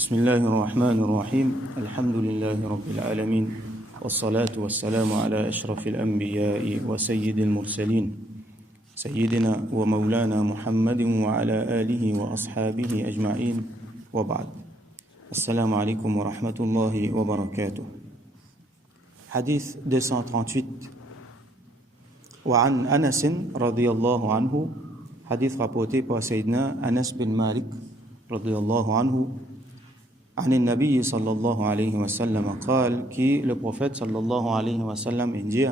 بسم الله الرحمن الرحيم الحمد لله رب العالمين والصلاة والسلام على أشرف الأنبياء وسيد المرسلين سيدنا ومولانا محمد وعلى آله وأصحابه أجمعين وبعد السلام عليكم ورحمة الله وبركاته حديث 238 وعن أنس رضي الله عنه حديث rapporté par Sayyidina Anas bin Malik رضي الله عنه عن النبي صلى الله عليه وسلم قال كي le prophète صلى الله عليه وسلم dit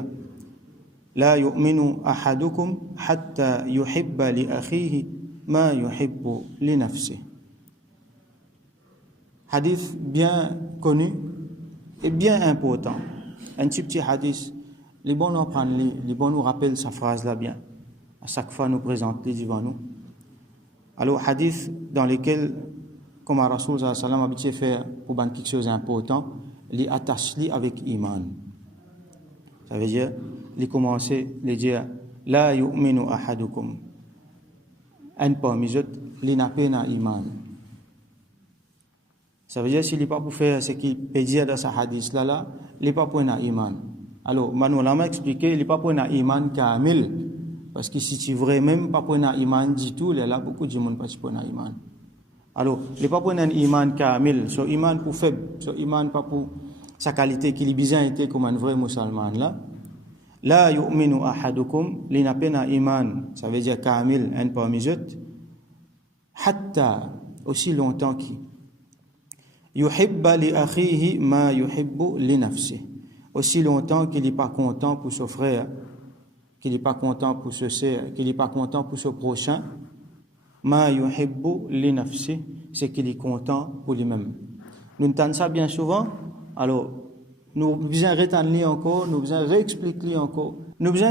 لا يؤمن أحدكم حتى يحب لأخيه ما يحب لنفسه. Hadith bien connu et bien important. Un petit hadith. Les bons nous apprennent, les bons nous rappellent sa phrase là bien. À chaque fois nous présente les devant nous. Alors hadith dans lesquels comme Rasul sallallahu alayhi wa sallam habitué faire pour quelque chose d'important, les attacher avec iman. Ça veut dire, les commencer, les dire, la yu'minu ahadukum. Un parmi eux, les n'a pas iman. Ça veut dire, s'il n'est pas pour faire ce qu'il peut dire dans ce hadith là, il n'est pas pour iman. Alors, Manou l'a expliqué, il n'est pas pour iman kamil. Parce que si tu veux même pas pour iman du tout, il y a beaucoup de monde qui pour iman. Alors, il n'est pas pour un iman kamil, so iman pour faible, so iman pas pour sa qualité qu'il a besoin été comme un vrai musulman là. La yu'minu ahadukum, li n'a pas iman, ça veut dire kamil, un parmi eux, hatta, aussi longtemps qu'il yuhibba li akhihi ma yuhibbu li nafsi. Aussi longtemps qu'il n'est pas content pour son frère, qu'il n'est pas content pour ce sœur, qu'il n'est pas content pour ce prochain. Ma yuhibbu li nafsi, c'est qu'il est content pour lui-même. Nous entendons ça bien souvent. Alors, nous besoin retenir encore, nous besoin réexpliquer encore, nous besoin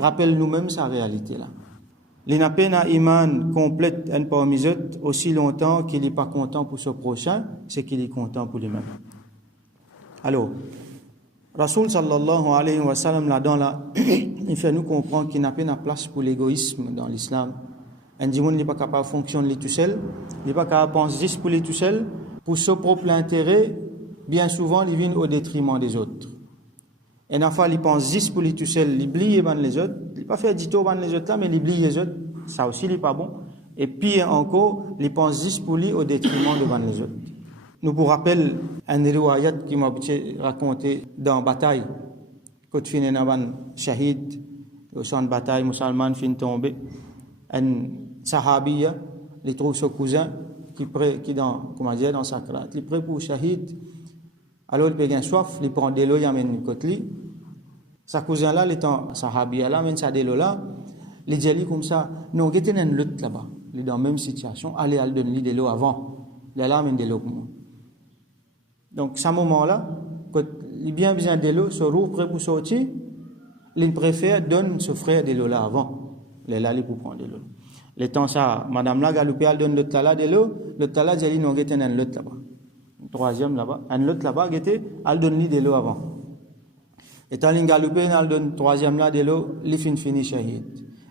rappeler nous-mêmes sa réalité là. Il n'a pas un iman complète un parmi eux aussi longtemps qu'il n'est pas content pour ce prochain, c'est qu'il est content pour lui-même. Alors, Rasul sallallahu alayhi wa sallam là-dedans là, il fait nous comprendre qu'il n'a pas de place pour l'égoïsme dans l'islam. Un dimanche n'est pas capable de fonctionner tout seul, il n'est pas capable de penser juste pour lui tout seul, pour son propre intérêt, bien souvent il vient au détriment des autres. Et une fois il pense juste pour lui tout seul, il oublie les autres, il n'est pas fait du tout les autres là, mais il oublie les autres, ça aussi n'est pas bon. Et pire encore, il pense juste pour lui au détriment de les autres. Nous vous rappelons un riwayat qui m'a raconté dans la bataille, quand il y a un shahid, au champ de bataille, musulman fin tombé, un sahabiya, il trouve son cousin qui dans, comment dire, dans sa crête, il est prêt pour shahid. Alors il peut soif, il prend de l'eau, il amène côté lui. Sa cousin là, l'étant sahabiya là, amène sa de l'eau là, il dit comme ça, non, il y a une lutte là-bas, il est dans la même situation, allez, il donne lui de l'eau avant, il là amène de l'eau pour moi. Donc, à ce moment-là, quand il a bien besoin de l'eau, se rouvre prêt pour sortir, il préfère donner ce frère de l'eau là avant. Il est là pour prendre de l'eau. Le temps ça, madame là, galopé, elle donne l'autre là de l'eau, l'autre là, elle dit non, il y a un autre là-bas. Troisième là-bas, un autre là-bas, elle donne lui de l'eau avant. Et quand il galopé, elle donne troisième là de l'eau, il finit shahid.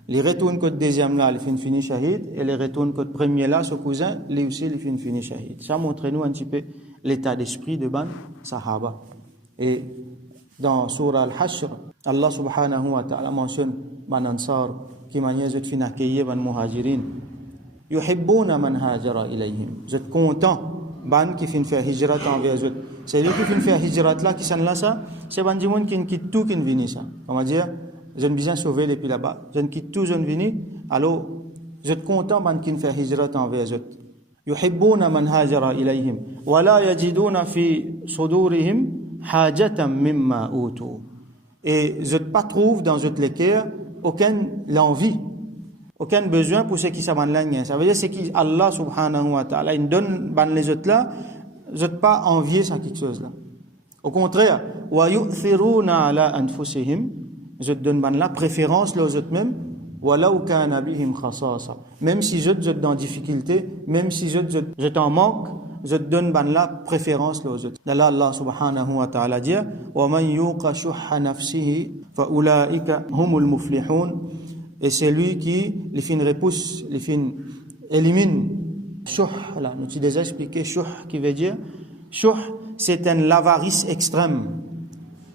Il retourne côté deuxième là, il finit shahid, et il retourne côté premier là, ce cousin, lui aussi, il finit shahid. Ça montre nous un petit peu l'état d'esprit de ban sahaba. Et dans Surah Al-Hashr, Allah subhanahu wa ta'ala mentionne ban ansar qui manière de fin accueillir ban muhajirin. Yuhibbuna man hajara ilayhim. Vous êtes content ban qui fin faire hijrat envers eux. C'est lui qui fin faire hijrat là qui s'en là ça, c'est ban dimon qui quitte tout qui vient ça. Comment dire, je ne besoin sauver depuis là-bas. Je ne quitte tout je ne viens. Alors, vous êtes content ban qui fait hijrat envers eux. يحبون من هاجر إليهم ولا يجدون في صدورهم حاجة مما أوتوا. Et je ne pas trouve dans votre cœur aucune l'envie, aucun besoin pour ceux qui savent l'année. Ça veut dire c'est qui Allah subhanahu wa ta'ala il donne ban les autres là, je ne pas envier ça quelque chose là. Au contraire, wa yu'thiruna ala anfusihim, je donne ban la préférence aux autres mêmes. Même si je suis dans difficulté, même si je suis en manque, je donne la préférence aux autres. Allah subhanahu wa ta'ala dit وَمَنْ يُوقَ شُحَّ نَفْسِهِ فَأُولَٰئِكَ هُمُ الْمُفْلِحُونَ. Et c'est lui qui les fin repousse, les fin élimine Chouh, là, nous t'ai déjà expliqué chouh qui veut dire. Chouh, c'est l'avarice extrême.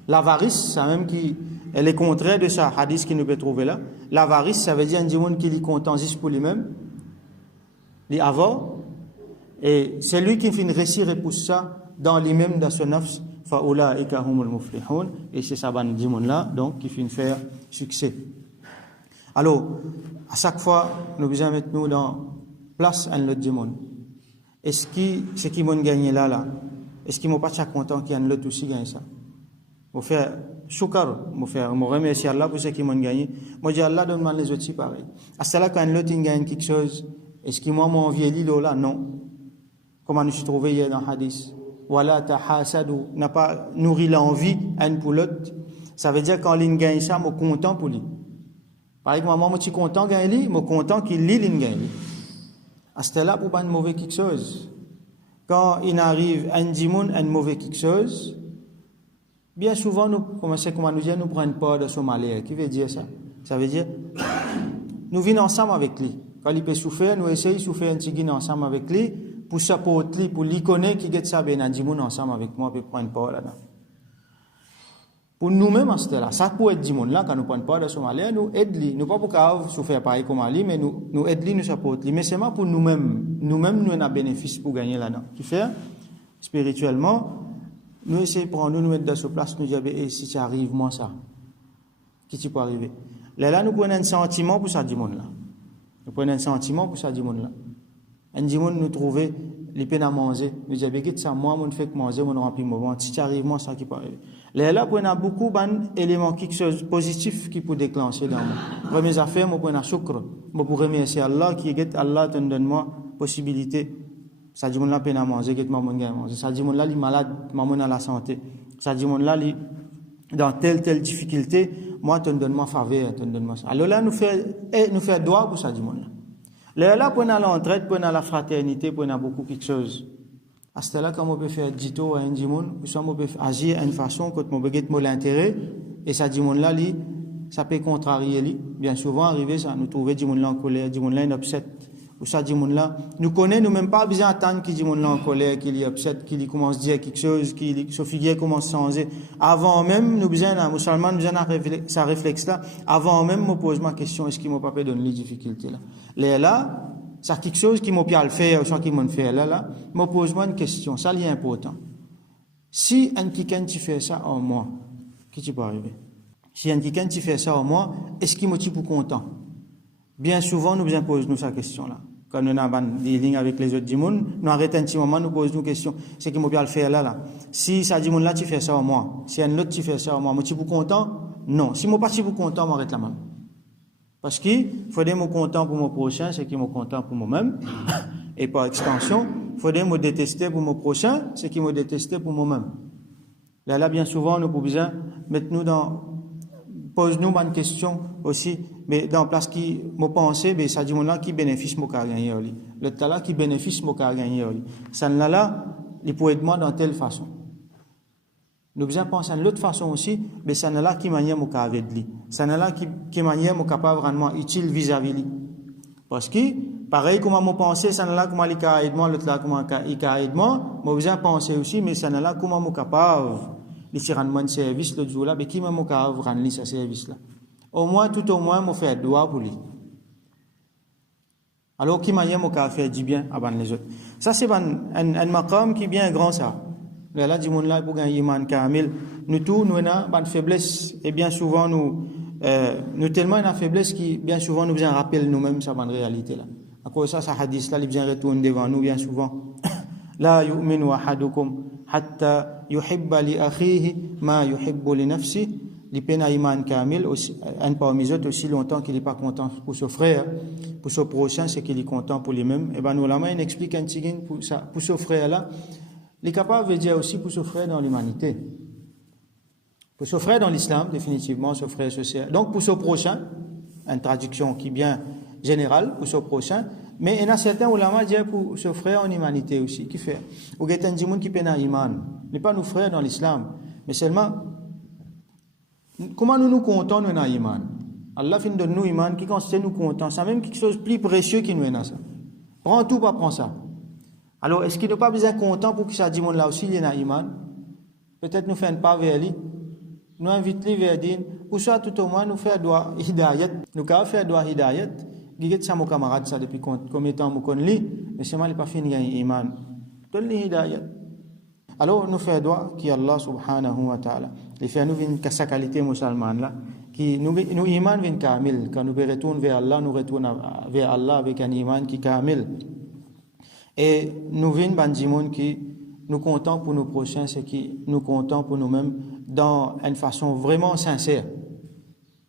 L'avarice, ça même qui, elle est contraire de ça, hadith qui nous peut trouver là. L'avarice, ça veut dire un monde qui est content juste pour lui-même, les avoir, et c'est lui qui fait réussir et pousse ça dans lui-même, dans son nafs, fa'ulaika humul muflihun, et c'est ça, ban monde là, donc, qui fait faire succès. Alors, à chaque fois, nous besoin mettre nous dans place à l'autre monde. Est-ce qui m'ont gagné là? Est-ce qu'ils m'ont pas content qu'il y a un autre aussi gagné ça? Moi faire shukar, moi remercier Allah pour ce qu'ils m'ont gagné. Moi dis Allah donne-moi les autres pareil. À cela quand l'autre gagne quelque chose, est-ce qu'il moi envié lui là? Non. Comment nous suis trouvé hier dans le hadith? Wala tahasadu, n'a pas nourri l'envie un pour l'autre. Ça veut dire quand l'un gagne ça, moi content pour lui. Par exemple, moi suis content gagne lui, moi content qu'il lit l'un gagne. À cela pour pas de mauvais quelque chose. Quand il arrive un dimoun un mauvais quelque chose, bien souvent, nous commençons à nous dire, nous prenons peur de Somalie. Qui veut dire ça? Ça veut dire, nous vivons ensemble avec lui. Quand il peut souffrir, nous essayons de souffrir un petit guin ensemble avec lui, pour supporter lui, pour lui connaître qui get ça, ben, un dimoun ensemble avec moi, pour prendre peur là-dedans. Pour nous-mêmes, à ce là, ça peut être dimoun là, quand nous prenons peur de Somalie, nous aidons lui. Nous pas pour qu'il souffrir pareil comme Ali, mais nous aidons lui, nous supportons lui. Mais c'est pas pour nous-mêmes. Nous-mêmes, nous avons un bénéfice pour gagner là-dedans. Qui fait, spirituellement, nous essayons de prendre, nous mettre dans ce place, nous dire, si tu arrives, moi, ça, qui tu peux arriver? Là, nous prenons un sentiment pour ça, dimoun là. Nous prenons un sentiment pour ça, dimoun là. Un dimoun nous trouver, les peines à manger. Nous disons, quitte ça, moi, mon fait que manger, mon rempli, mon si tu arrives, moi, ça qui peut arriver. Là, on a beaucoup d'éléments, quelque chose de positif qui peut déclencher dans moi. Première affaire, moi, on a shukr. Moi, pour remercier Allah, qui est Allah, donne-moi possibilité. Ça dit, mon là, peine à manger, get maman gagne manger. Ça dit, mon là, il est malade, maman a la santé. Ça dit, mon là, dans telle difficulté, moi, tu donnes-moi faveur, tu donnes-moi ça. Alors là, nous fait droit pour ça dit, mon là. Là, pour l'entraide, pour la fraternité, pour beaucoup quelque chose. À ce là, quand on peut faire dito à un dimoun, on peut agir d'une façon quand on peut get l'intérêt, et ça dit, mon là, ça peut contrarier lui. Bien souvent, arriver, ça nous trouver dimoun là en colère, dimoun là en upset. Ou ça dit mon là, nous connaissons, nous même pas besoin d'attendre qu'il dit mon là en colère, qu'il est upset, qu'il commence à dire quelque chose, qu'il se figure commence à changer. Avant même, nous besoin d'un musulman, nous besoin ça réflexe là. Avant même, me pose ma question, est-ce qu'il m'a pas fait donner les difficultés là? Là, c'est quelque chose qui m'a pas le faire, ou ça qui m'a fait là, me pose moi une question, ça est important. Si un quelqu'un qui fait ça en moi, qu'est-ce qui peut arriver? Si un quelqu'un qui fait ça en moi, est-ce qu'il m'a pour content? Bien souvent, nous posons cette question-là. Quand nous avons des lignes avec les autres dimoun, nous arrêtons un petit moment, nous posons une question. C'est qui m'a bien le faire là. Si ça dimoun là, tu fais ça en moi. Si un autre, tu fais ça en moi. Moi, tu es content? Non. Si moi pas tu es content, m'arrête la même. Parce qu'il faudrait me content pour mon prochain, c'est qui me content pour moi-même. Et par extension, il faudrait me détester pour mon prochain, c'est qui me détester pour moi-même. Là, bien souvent, nous pouvons besoin mettre nous pose-nous une question aussi, mais dans place qui me pensée, ben ça dit mon là qui bénéficie mon gagner oli. Le talent qui bénéficie mon gagner oli. Ça là, il peut être moi dans telle façon. Nous besoin penser à l'autre façon aussi, mais ça là qui manière mon avec lui. Ça là qui manière mon capable vraiment utile vis-à-vis lui. Parce que pareil comment mon penser, ça là comment il aide moi, l'autre là comment il aide moi, moi besoin penser aussi, mais ça là comment mon capable les rendre un service le jour là, mais qui m'a mon capable rendre ce service là. Au moins, tout au moins, me faire droit pour lui. Alors, qui m'a dit, moi, faire du bien avant les autres. Ça, c'est un maqam qui est bien grand, ça. Là, du monde là, pour gagner iman kamil. Nous tous, nous avons une faiblesse, et bien souvent, nous tellement une faiblesse qui, bien souvent, nous besoin rappeler nous-mêmes, ça, en réalité, là. À cause de ça, ce hadith là, il vient retourner devant nous, bien souvent. La yu'minu ahadukum, hatta yuhibba li akhihi, ma yuhibbu li nafsi. Les peines à iman kamil, un parmi les autres aussi longtemps qu'il n'est pas content pour son frère, pour son prochain, c'est qu'il est content pour lui-même. Et ben nous là, il explique un petit pour ça, pour son frère là, il est capable de dire aussi pour son frère dans l'humanité, pour son frère dans l'islam définitivement, son frère social. Donc pour son prochain, une traduction qui est bien générale pour son prochain, mais il y a certains ulama disent pour son frère en humanité aussi, qui fait, ou il y a un monde qui peine à iman, n'est pas nos frères dans l'islam, mais seulement comment nous comptons nous dans l'iman? Allah fin donne nous iman qui considère nous comptons. C'est même quelque chose de plus précieux qui nous est dans ça. Prends tout, pas prends ça. Alors, est-ce qu'il n'est pas besoin content pour que ça dit, là aussi, il y a un iman? Peut-être nous faisons pas vers lui. Nous invitons lui vers dire, ou soit tout au moins nous faire doigt hidayat. Nous avons fait doigt hidayat. Guiget ça mon camarade ça depuis combien de temps nous connaissons, mais c'est mal pas fini gagner iman. Donne-lui hidayat. Alors nous faisons doigt qui Allah subhanahu wa ta'ala. Les faire nous vinn sa qualité musulmane là, qui nous iman vinn kamil. Quand nous retournons vers Allah, nous retournons vers Allah avec un iman qui kamil. Et nous vinn bandimon qui nous comptons pour nos prochains, c'est qui nous comptons pour nous-mêmes dans une façon vraiment sincère.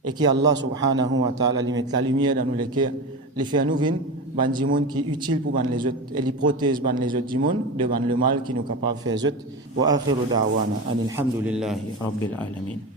Et qui Allah subhanahu wa ta'ala lui met la lumière dans nos cœurs, les fait à nous vinn bandimon qui est utile pour les autres et les protège les autres du monde devant le mal qui nous capable de faire autres. Wa akhiru da'wana anil hamdulillahi rabbil alamin.